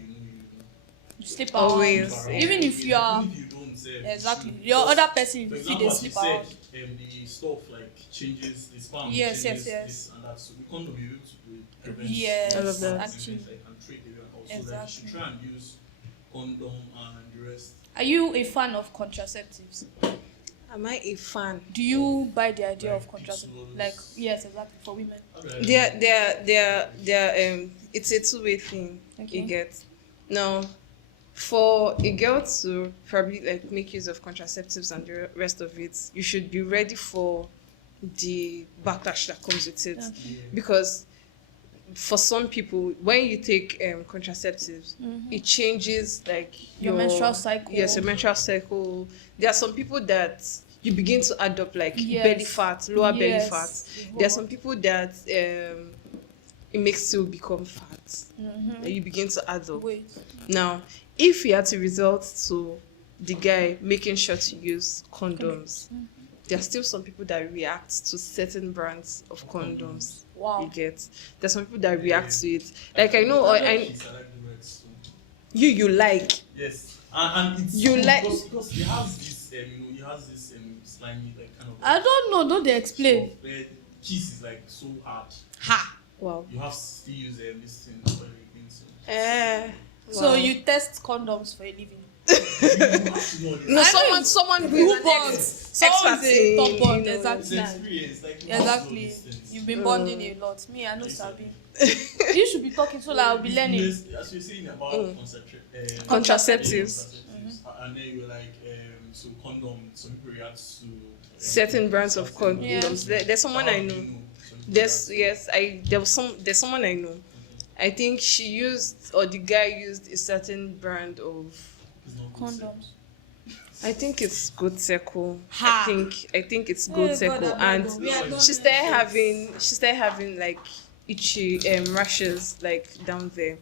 Sleep Always. around. Even if you are Even if you don't exactly should- your because, other person, for if you example, they as you sleep said, around. the stuff like changes the sperm Yes, changes yes. this and that. So we can't be able to prevent Yes, all of that. actually. like and treat away and also like you Exactly. should try and use condom and the rest. Are you a fan of contraceptives? Am I a fan? Do you buy the idea Like of contraceptives? pixels. Like yes, exactly for women. How do I It's a two-way thing. Okay. You get now for a girl to probably like make use of contraceptives and the rest of it, you should be ready for the backlash that comes with it. Okay. Because for some people, when you take contraceptives, it changes like Your menstrual cycle. Yes, your menstrual cycle. There are some people that you begin to add up like Yes. belly fat, lower belly Yes. fat. There are some people that it makes you become fat. And you begin to add up. Wait. Now, if you had to resort to the guy making sure to use condoms, there are still some people that react to certain brands of condoms. Wow. You get. There's some people that react to it. Like I know, I like the rest, so. you like. Yes, and it's You like- because he has this he has this slimy like kind of. I don't know. Don't they explain? stuff where kiss is like so hard. Ha. Wow. You have to still use this thing for everything. So So you test condoms for a living? No, I someone who Who is an bonds? Someone is a top bond. you know, Exactly. it's experience, like you have to know Exactly. these things. You've been bonding a lot. Me, I know Sabi. You should be talking so that I'll be learning. As you're saying about Contraceptives. And then you're like, so condom, some people react to Certain brands of certain- condoms. Yeah. There's someone How I do know. you some people There's react- there's someone I know. I think she used or the guy used a certain brand of It's not good, sir. Condoms. I think it's good circle. Ha. I think it's good God, circle I'm and not going. Yeah, don't she started having like itchy rashes like down there,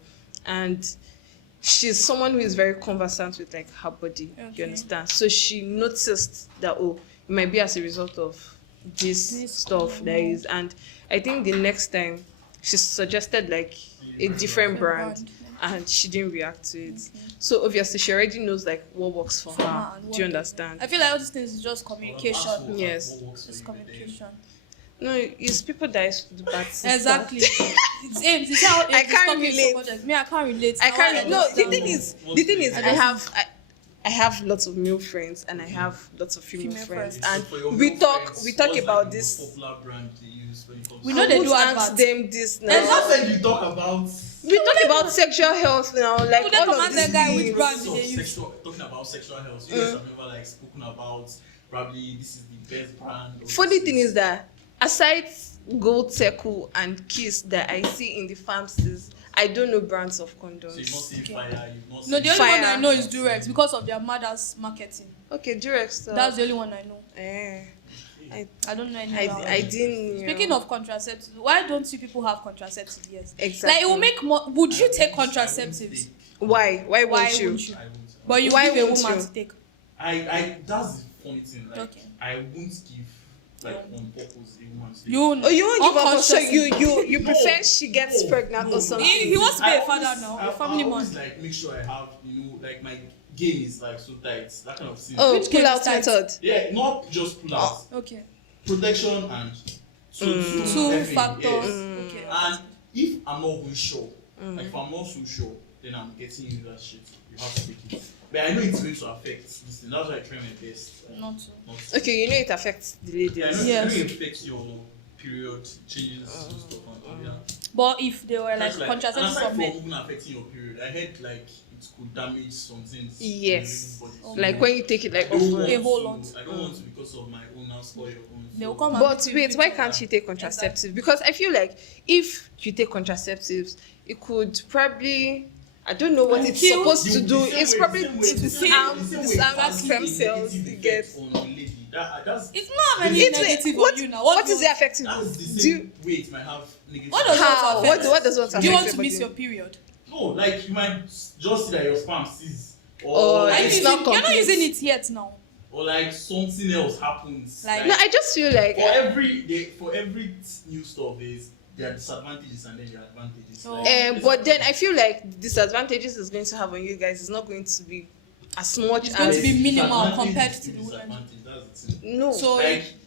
and she's someone who is very conversant with like her body. Okay. You understand? So she noticed that it might be as a result of this stuff that is, and I think the next time she suggested like a different brand, and she didn't react to it. So obviously she already knows like what works for her. her and what Do you doesn't. understand? I feel like all these things is just communication. Ask what- Yes. what works for Just you, but then- communication. No, it's people that used to do bad things. Exactly. It's Ames. It's how Ames I is can't talking relate. so much. Like, me, I can't relate. I Now can't. No, the understand. thing is, I I have lots of male friends and I have lots of female Female friends, friends. and So for your we male talk friends, we talk what's about like the this. most popular brand they use when it comes We to- know they I do won't adverts. ask them this now. Exactly. When you talk about We talk about sexual health now, like Who they all of command these the guy which things. brand process of they use? talking about sexual health, you guys have never like spoken about probably this is the best brand. or Funny this thing is that aside Gold Circle and Kiss that I see in the pharmacies, I don't know brands of so you've not condoms. seen fire, you've not No, seen the only Fire. one I know is Durex because of their mother's marketing. Okay, Durex stuff. That's the only one I know. I don't know any I, about I it. didn't. Speaking of contraceptives, why don't you people have contraceptives? Yes. Exactly. Like it will make more. Would you take I won't contraceptives? take- Why Why won't you? won't you? I won't. But you Why give a won't woman you? to take. I that's the funny thing. Like Okay. I won't give like on purpose a woman to take. You. Oh, you won't give up. So unconsciously. you prefer she gets No, pregnant no, or something. He wants to be I a father always- now, I- a family I always man. like make sure I have like my game is like so tight, that kind of thing. Oh, Which game pull out is tight? method. Yeah, not just pull out, Okay. protection and two Two effing, factors. yes. Okay. And if I'm not even sure, like if I'm not so sure, then I'm getting you that shit. You have to take it. But I know it's going to affect this thing. That's why I try my best. Not to. Not Okay, you know it affects the ladies. Yeah, I know, Yes. I know it affects your period changes and stuff and all that. But if they were like That's and contraceptives aside for from men, even affecting your period, I heard like it could damage some things. Yes. in your body. Like when you take it like I don't often. want A whole to- lot. I don't want to because of my own now spoil your own. they will so- come and But beat you wait, with why it. can't you take contraceptives? Because I feel like if you take contraceptives, it could probably, I don't know what it's Kill- supposed to do. The same It's way- probably the same way- to the same way- disarm the same way disarm it has stem a cells. negative You get. effect on the lady. That's It's not have any It's negative what, on you now. what do is you it affecting? that's the Do same you, way it might have negative. What does how? it affect? What does what affect? Do you want to your miss body? your period? No, like you might just see that your sperm cease, Or Are you it's using, not you're not complete. using it yet now. or like something else happens. Like- No, I just feel like for every new stuff, there are disadvantages and then there are advantages. Oh. But then I feel like the disadvantages it's going to have on you guys is not going to be as much It's going to as be minimal Disadvantage compared is to the still women. disadvantage, that's the thing. no. So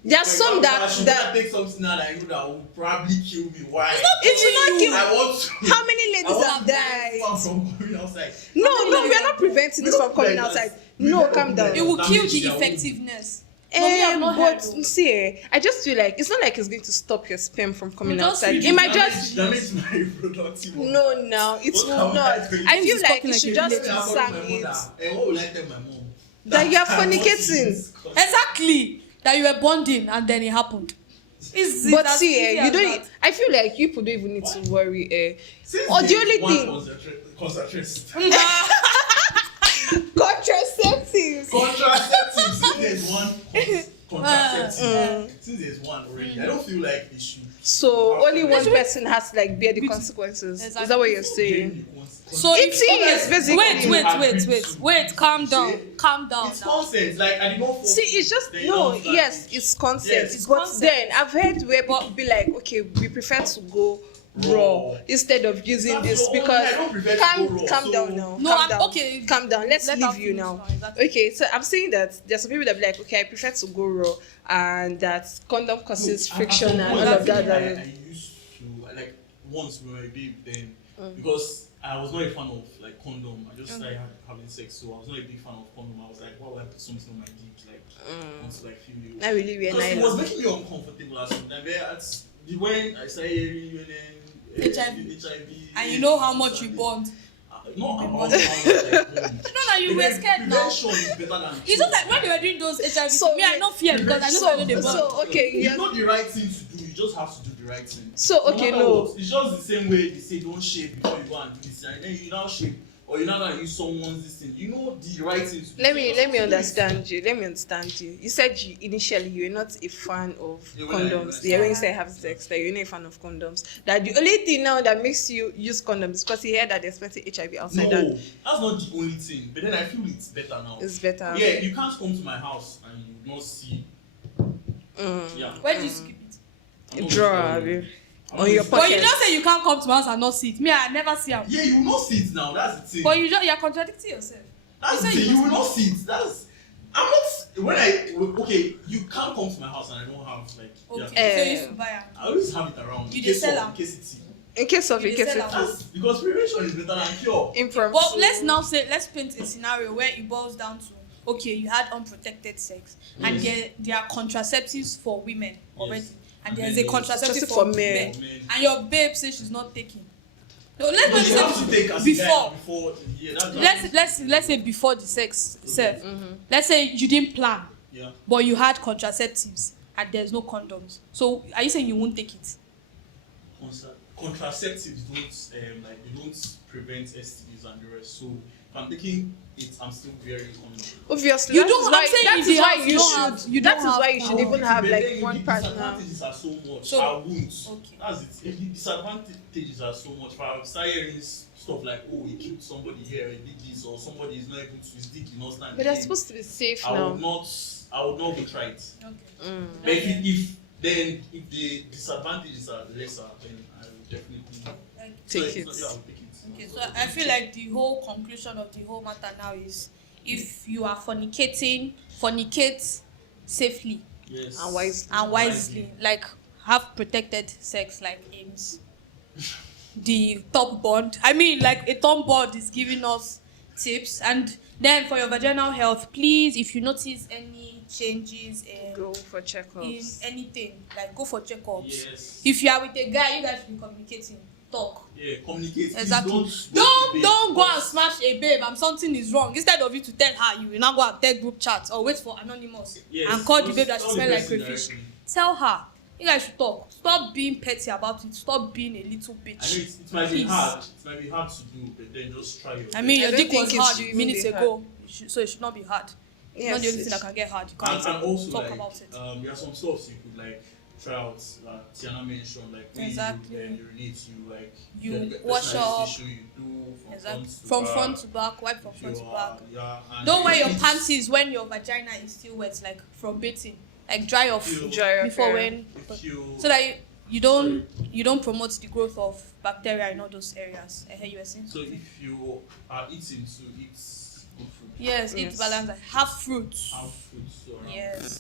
There are some I should that take something now that I know that will probably kill me. Why? it will not kill. I want to. How many I ladies want have to died? prevent from coming outside. No, we are not preventing this from coming outside. No, calm down. it will That kill means the they are effectiveness. No, we have not heard But though. see, I just feel like it's not like it's going to stop your sperm from coming We'll just outside. reduce It might just damage my reproductive organ. no, it What will am not. I doing? I feel It's like talking you like should a just village. What will I tell my sang it. mother? And what will I tell my mom? That you are I want fornicating. this. Exactly. That you were bonding and then it happened. It's But as see, easy you as don't. that. I feel like people don't even need to worry. Since Or the there's only one thing- contraceptive. Contraceptives. Contraceptive. Since there's one contraceptive. Since there's one already, I don't feel like they should. So only one Literally- person has to like bear the consequences. Is Exactly. that what you're saying? So It is, basically. Wait, calm down. Calm down It's now. consent. Like I did not. See, it's just They no. don't start Yes, it. it's consent. Yes, it's but consent. then I've heard where people be like, okay, we prefer to go raw instead of using That's this your own- because I don't prefer to go raw, calm so- down now. No, calm I'm- down. okay. Calm down. Let's Let her leave you finish now. now, exactly. Okay, so I'm saying that there's some people that be like, okay, I prefer to go raw, and that condom causes friction and all of that. I used to like once when I babe then because I was not a fan of like condom. I just started having sex, so I was not a big fan of condom. I was like, why would I put something on my dick? Like, I want to like feel it. Not really weird. Because it was making me uncomfortable as well. When I started hearing you then HIV, And you know how much you bond. not about how much I bond. No, you were scared now. Prevention is better than It's cure. just like when they were doing those HIV, So me, I not fear because I know I know they bond. so okay, It's yes. not the right thing to do. You just have to do the right thing. So okay, matter no. what, it's just the same way they say don't shave before you go and do this, and then you now shave, or you now gonna use someone's this thing. You know the right thing to do. Let me Just do it. understand you. Let me understand you. You said initially you were not a fan of Yeah, when I- condoms. when I- When you say have sex, that you're not a fan of condoms. That the only thing now that makes you use condoms is because you heard that there's plenty HIV outside. No, That that's not the only thing. But then I feel it's better now. is better. Yeah, you can't come to my house and you not see. Yeah. Where do you skip it? I'm not Draw, gonna tell abi. you. I'm On not your gonna But tell you pocket. just say you can't come to my house and not see it. Me, I never see it. Yeah, you will not see it now. That's the thing. But you're contradicting yourself. That's the you say thing. you You will not see it. That's. I'm not. When I okay, you can't come to my house and I don't have like. Okay, Yeah. so you used to buy it. I always have it around. You in dey case sell of- am? in case it's. In case of You dey sell am? That's because prevention is better than cure. impromptu. But let's paint a scenario where it boils down to okay, you had unprotected sex, and there are contraceptives for women already, and And there's then a there's contraceptive for for men. men, and your babe says she's not taking. No, let's No, not you have to take say as before. before. Yeah, that's Let's say before the sex itself. Mm-hmm. Let's say you didn't plan, yeah. but you had contraceptives and there's no condoms. So are you saying you won't take it? Contraceptives don't like they don't prevent STDs and the rest. So if I'm taking it, I'm still wearing condom. Obviously, You that don't- is I'm why saying that in is the why house, you you don't should. have- you That don't is why have you should power. even have But like then one the partner. disadvantages are so much. So- I won't. Okay. That's it. The disadvantages are so much. If I start hearing stuff like, oh, he killed somebody here, he did this, or somebody is not able to his dick, is not standing. But they're again, supposed to be safe I now. would not even try it. Okay. But if the disadvantages are lesser, then I will definitely Take it's it. not- yeah, I will take it. Okay, so I feel like the whole conclusion of the whole matter now is if you are fornicating, fornicate safely Yes. And wisely. and wisely. Like have protected sex like Ames. The top bond. I mean like a top bond is giving us tips, and then for your vaginal health, please if you notice any changes Go for in checkups. anything, like go for checkups. Yes. If you are with a guy, you guys should be communicating. Talk. Yeah, communicate. Please Exactly. Don't Don't go and smash a babe and something is wrong. Instead of you to tell her, you will now go and tell group chat or wait for anonymous Yes, and call the just babe that she tell the smell like person crayfish. directly. Tell her. You guys should talk. Stop being petty about it. Stop being a little bitch. I know it might be Please. hard. It might be hard to do, but then just try your I mean, I your don't dick think was it hard should even minutes be ago, so it should not be hard. It's not Yes, the only thing that can get hard. You and can't also talk like about it. there are some stuff you could like try out. Tiana mentioned like when Exactly. you urinate, you like You get the wash personalized up. tissue you do from Exactly. front to From back. front to back, wipe from If front you to are- back. Yeah, and Don't wear your it's- panties when your vagina is still wet, like from bathing. Like dry off If you- Dry off, before yeah. when, If you so that you, you don't promote the growth of bacteria in all those areas. You were saying? So if you are eating to eat good food, Yes, eat Yes. balance. Have fruits. have fruits around. Yes.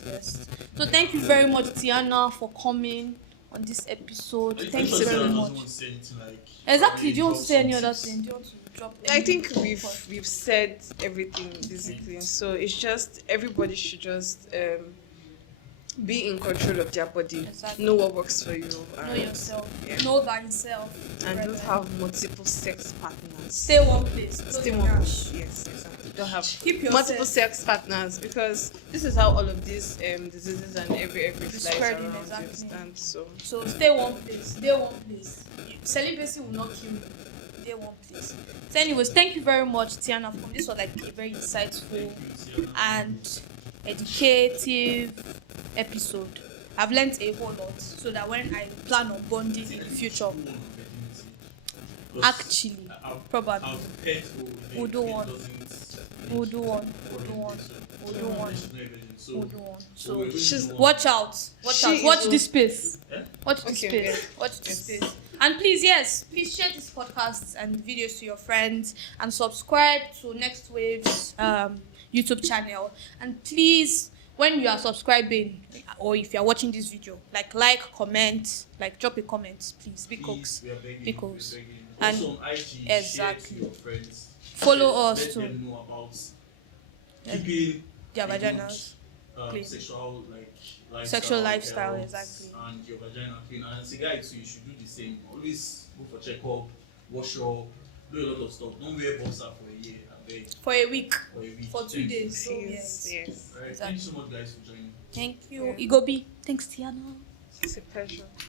So thank you very much, Tiana, for coming on this episode. Thank you very Doesn't much. want to say anything like. Exactly. Do you want to drop say any some other tips? thing? Do you want to drop? I think any we've said everything basically. So it's just everybody should just be in control of their body. Exactly. Know what works for you. Know and- yourself. Yeah. Know thyself. And don't Brethren. have multiple sex partners. Stay one place. Stay Don't one rush. place. Yes, exactly. Don't have Keep yourself. multiple sex partners because this is how all of these diseases and every It's flies spreading, around. exactly. You understand? So So stay one place. Stay one place. Celibacy will not kill you. Stay one place. So, anyways, thank you very much, Tiana, for coming. This was like a very insightful and educative episode. I've learned a whole lot so that when I plan on bonding in the future, actually, probably, We'll do one. we'll do one. So She's- watch out. She Watch is- this space. Eh? Watch this Okay, space. okay. Watch this Yes. space. And please share this podcast and videos to your friends and subscribe to Next Wave's YouTube channel. And please, when you are subscribing or if you are watching this video, like, comment, drop a comment, please, because we are begging, because- we are begging. and- Also on IG, exactly. share to your friends. Follow Let us too. them know about Yeah. keeping Their a good, vaginas. Clean. sexual Sexual lifestyle, health, exactly. and your vagina clean. And as a guy too, you should do the same. Always go for checkup, wash up, do a lot of stuff. Don't wear boxer for a year, I beg, For a week, for a week. for 2 Thank you. days. So yes, yes. yes. Alright, Exactly. thank you so much guys for joining. Thank you. Yeah. Igobi. Thanks, Tiana. It's a pleasure.